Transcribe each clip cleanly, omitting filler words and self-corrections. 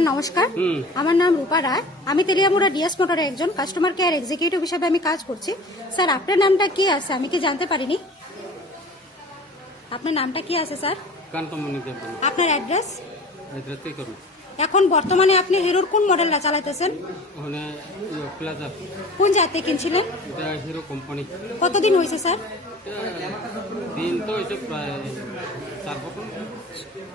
নমস্কার, আমার নাম রূপা রায়। আমি তেলিয়ামুড়া ডিএস মোটরে একজন কাস্টমার কেয়ার এক্সিকিউটিভ হিসেবে আমি কাজ করছি। স্যার, আপনার নামটা কি আছে আমি কি জানতে পারিনি? আপনার নামটা কি আছে স্যার? কান্তমণি দেবন। আপনার অ্যাড্রেস? এটাতে করুন। এখন বর্তমানে আপনি হিরোর কোন মডেলটা চালাইতেছেন? ওখানে প্লাজা। কোন জাতে কিনছিলেন? এটা হিরো কোম্পানি। কতদিন হয়েছে স্যার? দিন তো হয়েছে প্রায় 4 বছর।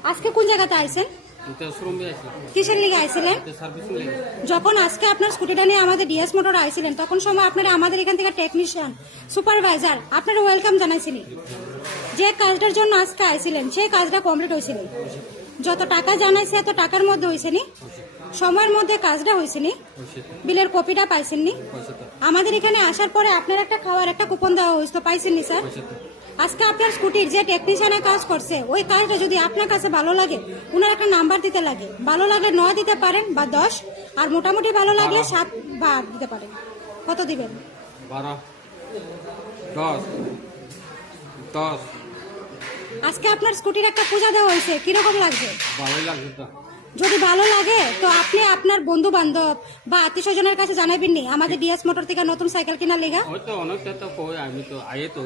আজকে কোন জায়গাতে আইছেন? এটা শোরুমে আছে। কিসের লিগে আইছিলেন? এটা সার্ভিসিং লাগে। যখন আজকে আপনার স্কুটিটা নিয়ে আমাদের ডিএস মোটর আইছিলেন তখন সময় আপনারা আমাদের এখান থেকে টেকনিশিয়ান সুপারভাইজার আপনারা ওয়েলকাম জানাইছিলেন। যে কাজটার জন্য আজকে আইছিলেন সেই কাজটা কমপ্লিট হয়েছিল। যত টাকা জানাইছে এত টাকার মধ্যে হয়েছে নি, সময়ের মধ্যে কাজটা হয়েছে নি, বিলের কপিটা পাইছেন নি। আমাদের এখানে আসার পরে আপনার একটা খাওয়ার একটা কুপন দেওয়া হয়েছে, তো পাইছেন নি স্যার? আজকে আপনার স্কুটির যে টেকনিশিয়ানের কাজ করছে ওই কাজটা যদি আপনার কাছে ভালো লাগে উনার একটা নাম্বার দিতে লাগে। ভালো লাগলে 9 দিতে পারেন বা 10, আর মোটামুটি ভালো লাগলে 7 বা 8 দিতে পারেন। কত দিবেন? 12 10 10। আজকে আপনার স্কুটির একটা পূজা দেওয়া হয়েছে, কিরকম লাগছে? ভালোই লাগছে তো। যদি ভালো লাগে তো আপনি আপনার বন্ধু বান্ধব বা আত্মীয় স্বজনের কাছে জানাবেন নি আমাদের ডিএস মোটর থেকে নতুন সাইকেল কেনার লেগা। হয়তো অনেকটা তো কই, আমি তো আয়ে তো।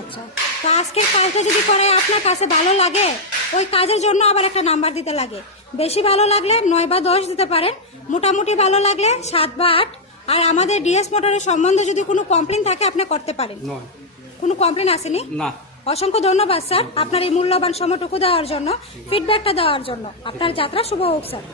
আচ্ছা, তো আজকের কাজটা যদি করে আপনার কাছে ভালো লাগে ওই কাজের জন্য আবার একটা নাম্বার দিতে লাগে। বেশি ভালো লাগলে 9 বা 10 দিতে পারেন, মোটামুটি ভালো লাগলে 7 বা 8। আর আমাদের ডিএস মোটরের সম্বন্ধে যদি কোনো কমপ্লেন থাকে আপনি করতে পারেন। নয়। কোনো কমপ্লেন আসেনি? না। অসংখ্য ধন্যবাদ স্যার আপনার এই মূল্যবান সময়টুকু দেওয়ার জন্য, ফিডব্যাকটা দেওয়ার জন্য। আপনার যাত্রা শুভ হোক স্যার।